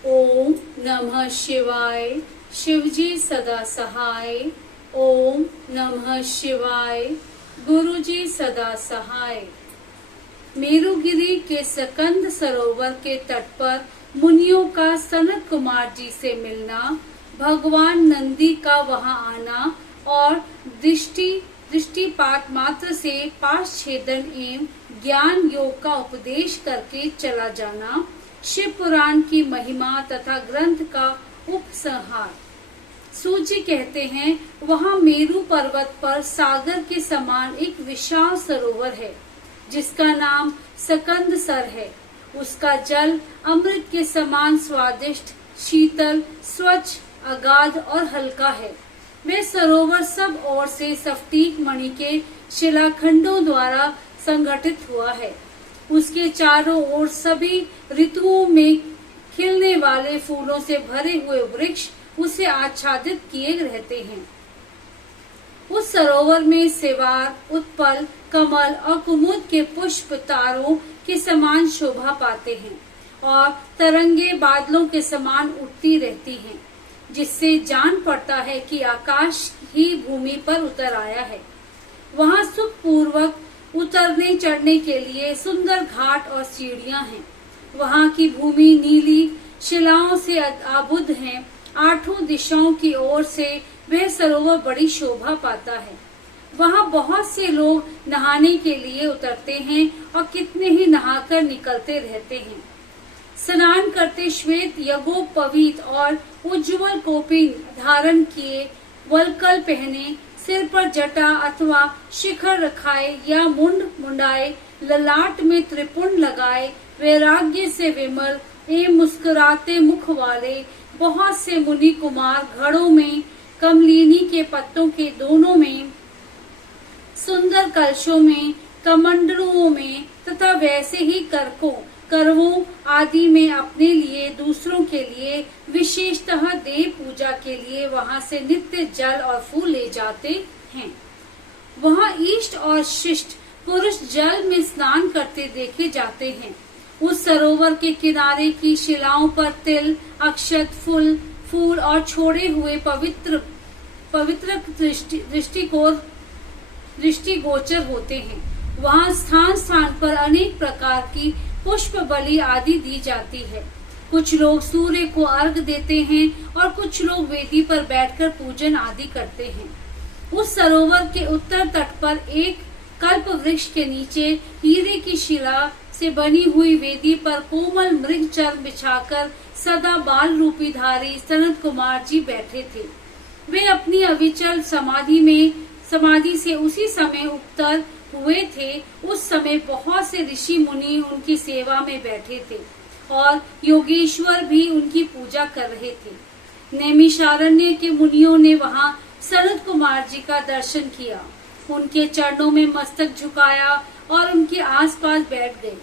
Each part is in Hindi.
ओम नमः शिवाय। शिवजी सदा सहाय। ओम नमः शिवाय। गुरुजी सदा सहाय। मेरुगिरी के सकंद सरोवर के तट पर मुनियों का सनत कुमार जी से मिलना, भगवान नंदी का वहां आना और दृष्टिपात मात्र से पाश छेदन एवं ज्ञान योग का उपदेश करके चला जाना, शिव पुराण की महिमा तथा ग्रंथ का उपसंहार। सूजी कहते हैं, वहां मेरु पर्वत पर सागर के समान एक विशाल सरोवर है जिसका नाम सकंद सर है। उसका जल अमृत के समान स्वादिष्ट, शीतल, स्वच्छ, अगाध और हल्का है। वह सरोवर सब ओर से स्फटिक मणि के शिलाखंडों द्वारा संगठित हुआ है। उसके चारों ओर सभी ऋतुओं में खिलने वाले फूलों से भरे हुए वृक्ष उसे आच्छादित किए रहते हैं। उस सरोवर में सिवार, उत्पल, कमल और कुमुद के पुष्प तारों के समान शोभा पाते हैं और तरंगे बादलों के समान उठती रहती हैं, जिससे जान पड़ता है कि आकाश ही भूमि पर उतर आया है। वहाँ सुखपूर्वक उतरने चढ़ने के लिए सुंदर घाट और सीढ़ियां हैं। वहाँ की भूमि नीली शिलाओं से आबुद्ध है। आठों दिशाओं की ओर से वह सरोवर बड़ी शोभा पाता है। वहाँ बहुत से लोग नहाने के लिए उतरते हैं और कितने ही नहाकर निकलते रहते हैं। स्नान करते श्वेत यज्ञोपवीत और उज्जवल कोपीन धारण किए, वल्कल पहने, सिर पर जटा अथवा शिखर रखाए या मुंडाए, ललाट में त्रिपुंड लगाए, वैराग्य से विमल एवं मुस्कुराते मुख वाले बहुत से मुनि कुमार घड़ों में, कमलिनी के पत्तों के दोनों में, सुंदर कलशों में, कमंडलुओं में तथा वैसे ही करवों आदि में अपने लिए, दूसरों के लिए, विशेषतः देव पूजा के लिए वहां से नित्य जल और फूल ले जाते हैं। वहां इष्ट और शिष्ट पुरुष जल में स्नान करते देखे जाते हैं। उस सरोवर के किनारे की शिलाओं पर तिल, अक्षत, फूल और छोड़े हुए पवित्र दृष्टिगोचर होते हैं। वहाँ स्थान स्थान पर अनेक प्रकार की पुष्प बलि आदि दी जाती है। कुछ लोग सूर्य को अर्घ देते हैं और कुछ लोग वेदी पर बैठकर पूजन आदि करते हैं। उस सरोवर के उत्तर तट पर एक कल्प वृक्ष के नीचे हीरे की शिला से बनी हुई वेदी पर कोमल मृग चर्म बिछाकर सदा बाल रूपी धारी सनत कुमार जी बैठे थे। वे अपनी अविचल समाधि से उसी समय उत्तर हुए थे। उस समय बहुत से ऋषि मुनि उनकी सेवा में बैठे थे और योगेश्वर भी उनकी पूजा कर रहे थे। नैमिषारण्य के मुनियों ने वहां सनत कुमार जी का दर्शन किया, उनके चरणों में मस्तक झुकाया और उनके आसपास बैठ गए।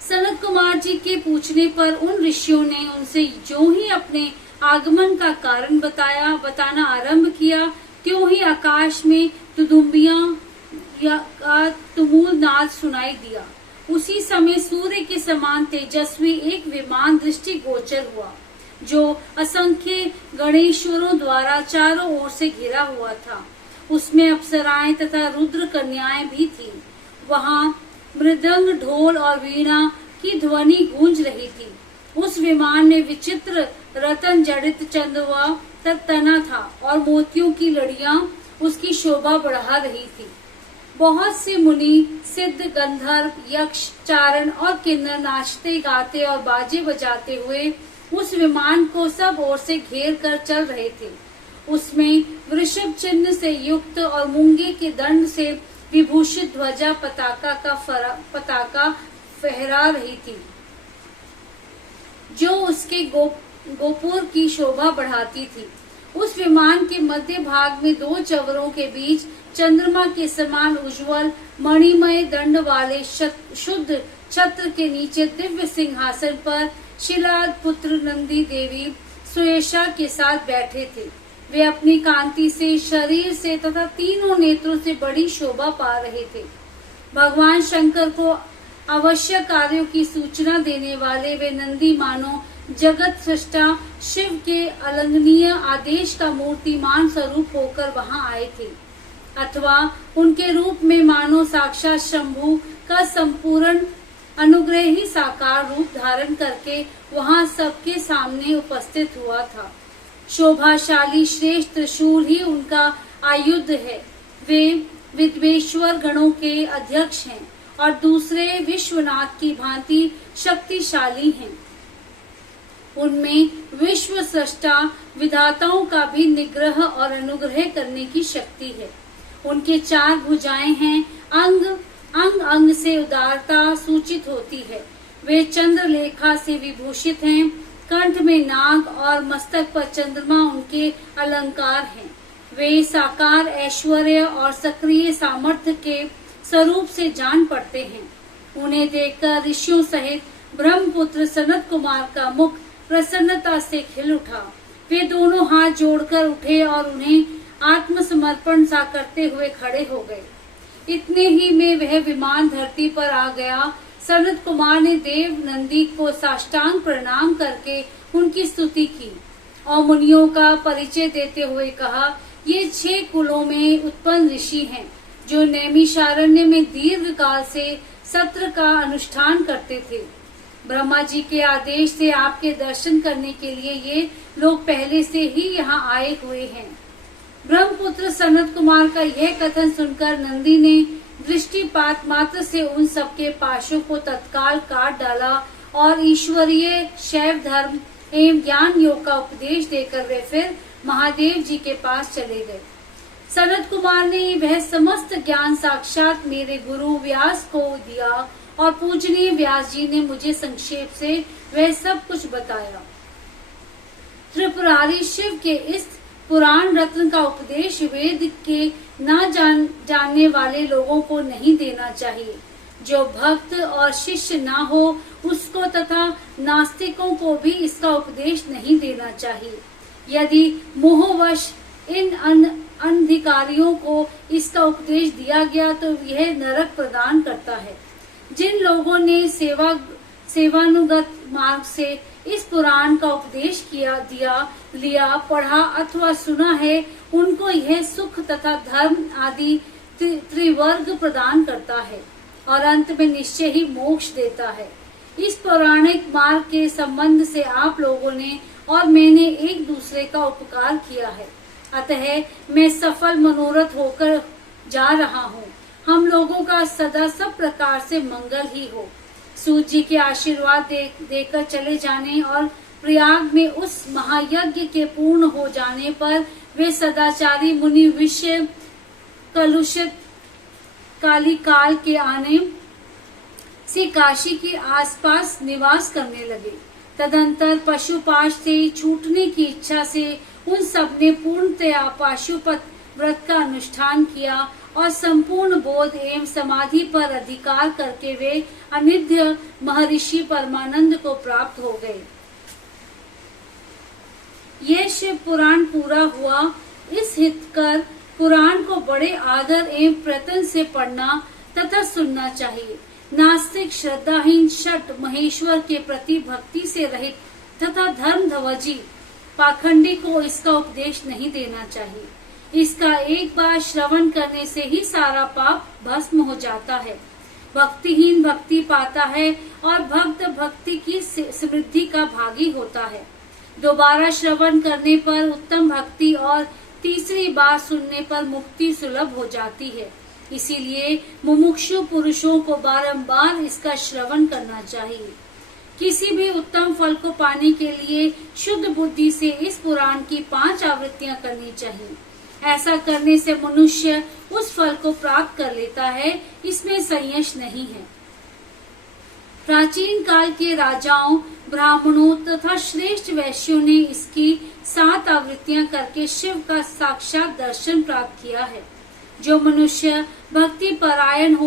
सनत कुमार जी के पूछने पर उन ऋषियों ने उनसे जो ही अपने आगमन का कारण बताना आरंभ किया, त्यों ही आकाश में दुदुम्बियां का तुमुल नाद सुनाई दिया। उसी समय सूर्य के समान तेजस्वी एक विमान दृष्टिगोचर हुआ, जो असंख्य गणेश्वरों द्वारा चारों ओर से घिरा हुआ था। उसमें अप्सराएं तथा रुद्र कन्याएं भी थीं। वहां मृदंग, ढोल और वीणा की ध्वनि गूंज रही थी। उस विमान में विचित्र रतन जड़ित चंदवा तना था और मोतियों की लड़ियां उसकी शोभा बढ़ा रही थी। बहुत से मुनि, सिद्ध, गंधर्व, यक्ष, चारण और किन्नर नाचते गाते और बाजे बजाते हुए उस विमान को सब ओर से घेर कर चल रहे थे। उसमें वृषभ चिन्ह से युक्त और मूंगे के दंड से विभूषित ध्वजा पताका फहरा रही थी, जो उसके गोपुर की शोभा बढ़ाती थी। उस विमान के मध्य भाग में दो चवरों के बीच चंद्रमा के समान उज्जवल मणिमय दंड वाले शुद्ध छत्र के नीचे दिव्य सिंहासन पर शिलाद पुत्र नंदी देवी सुयशा के साथ बैठे थे। वे अपनी कांति से, शरीर से तथा तीनों नेत्रों से बड़ी शोभा पा रहे थे। भगवान शंकर को आवश्यक कार्यों की सूचना देने वाले वे नंदी मानो जगत सृष्टा शिव के अलंघनीय आदेश का मूर्तिमान स्वरूप होकर वहां आए थे, अथवा उनके रूप में मानो साक्षात शंभु का संपूर्ण अनुग्रह ही साकार रूप धारण करके वहां सबके सामने उपस्थित हुआ था। शोभाशाली श्रेष्ठ त्रिशूल ही उनका आयुध है। वे विद्वेश्वर गणों के अध्यक्ष हैं और दूसरे विश्वनाथ की भांति शक्तिशाली हैं। उनमें विश्व सृष्टा विधाताओं का भी निग्रह और अनुग्रह करने की शक्ति है। उनके 4 भुजाएं हैं, अंग अंग से उदारता सूचित होती है। वे चंद्रलेखा से विभूषित हैं, कंठ में नाग और मस्तक पर चंद्रमा उनके अलंकार हैं। वे साकार ऐश्वर्य और सक्रिय सामर्थ्य के स्वरूप से जान पड़ते हैं। उन्हें देखकर ऋषियों सहित ब्रह्मपुत्र सनत कुमार का मुख प्रसन्नता से खिल उठा। वे दोनों हाथ जोड़कर उठे और उन्हें आत्मसमर्पण सा करते हुए खड़े हो गए। इतने ही में वह विमान धरती पर आ गया। सनत कुमार ने देव नंदी को साष्टांग प्रणाम करके उनकी स्तुति की और मुनियों का परिचय देते हुए कहा, ये 6 कुलों में उत्पन्न ऋषि हैं जो नैमिषारण्य में दीर्घ काल से सत्र का अनुष्ठान करते थे। ब्रह्मा जी के आदेश से आपके दर्शन करने के लिए ये लोग पहले से ही यहाँ आए हुए हैं। ब्रह्मपुत्र सनत कुमार का यह कथन सुनकर नंदी ने दृष्टिपात मात्र से उन सबके पाशों को तत्काल काट डाला और ईश्वरीय शैव धर्म एवं ज्ञान योग का उपदेश देकर वे फिर महादेव जी के पास चले गए। सनत कुमार ने वह समस्त ज्ञान साक्षात मेरे गुरु व्यास को दिया और पूजनीय व्यास जी ने मुझे संक्षेप से वह सब कुछ बताया। त्रिपुरारी शिव के इस पुराण रत्न का उपदेश वेद के न जानने वाले लोगों को नहीं देना चाहिए। जो भक्त और शिष्य ना हो उसको तथा नास्तिकों को भी इसका उपदेश नहीं देना चाहिए। यदि मोहवश इन अनधिकारियों को इसका उपदेश दिया गया तो यह नरक प्रदान करता है। जिन लोगों ने सेवानुगत मार्ग से इस पुराण का उपदेश लिया, पढ़ा अथवा सुना है, उनको यह सुख तथा धर्म आदि त्रिवर्ग प्रदान करता है और अंत में निश्चय ही मोक्ष देता है। इस पौराणिक मार्ग के संबंध से आप लोगों ने और मैंने एक दूसरे का उपकार किया है, अतः मैं सफल मनोरथ होकर जा रहा हूँ। हम लोगों का सदा सब प्रकार से मंगल ही हो। सूत जी के आशीर्वाद देकर चले जाने और प्रयाग में उस महायज्ञ के पूर्ण हो जाने पर वे सदाचारी मुनि विषय कलुषित काली काल के आने से काशी के आसपास निवास करने लगे। तदंतर पशुपाश से छूटने की इच्छा से उन सब ने पूर्णतया पाशुपत व्रत का अनुष्ठान किया और संपूर्ण बोध एवं समाधि पर अधिकार करके वे अनिध्य महर्षि परमानंद को प्राप्त हो गए। यह शिव पुराण पूरा हुआ। इस हितकर पुराण को बड़े आदर एवं प्रयत्न से पढ़ना तथा सुनना चाहिए। नास्तिक श्रद्धाहीन शठ महेश्वर के प्रति भक्ति से रहित तथा धर्म ध्वजी पाखंडी को इसका उपदेश नहीं देना चाहिए। इसका एक बार श्रवण करने से ही सारा पाप भस्म हो जाता है। भक्तिहीन भक्ति पाता है और भक्त भक्ति की समृद्धि का भागी होता है। दोबारा श्रवण करने पर उत्तम भक्ति और तीसरी बार सुनने पर मुक्ति सुलभ हो जाती है। इसीलिए मुमुक्षु पुरुषों को बारंबार इसका श्रवण करना चाहिए। किसी भी उत्तम फल को पाने के लिए शुद्ध बुद्धि से इस पुराण की 5 आवृत्तियां करनी चाहिए। ऐसा करने से मनुष्य उस फल को प्राप्त कर लेता है, इसमें संशय नहीं है। प्राचीन काल के राजाओं, ब्राह्मणों तथा श्रेष्ठ वैश्यों ने इसकी 7 आवृत्तियां करके शिव का साक्षात दर्शन प्राप्त किया है। जो मनुष्य भक्ति परायण हो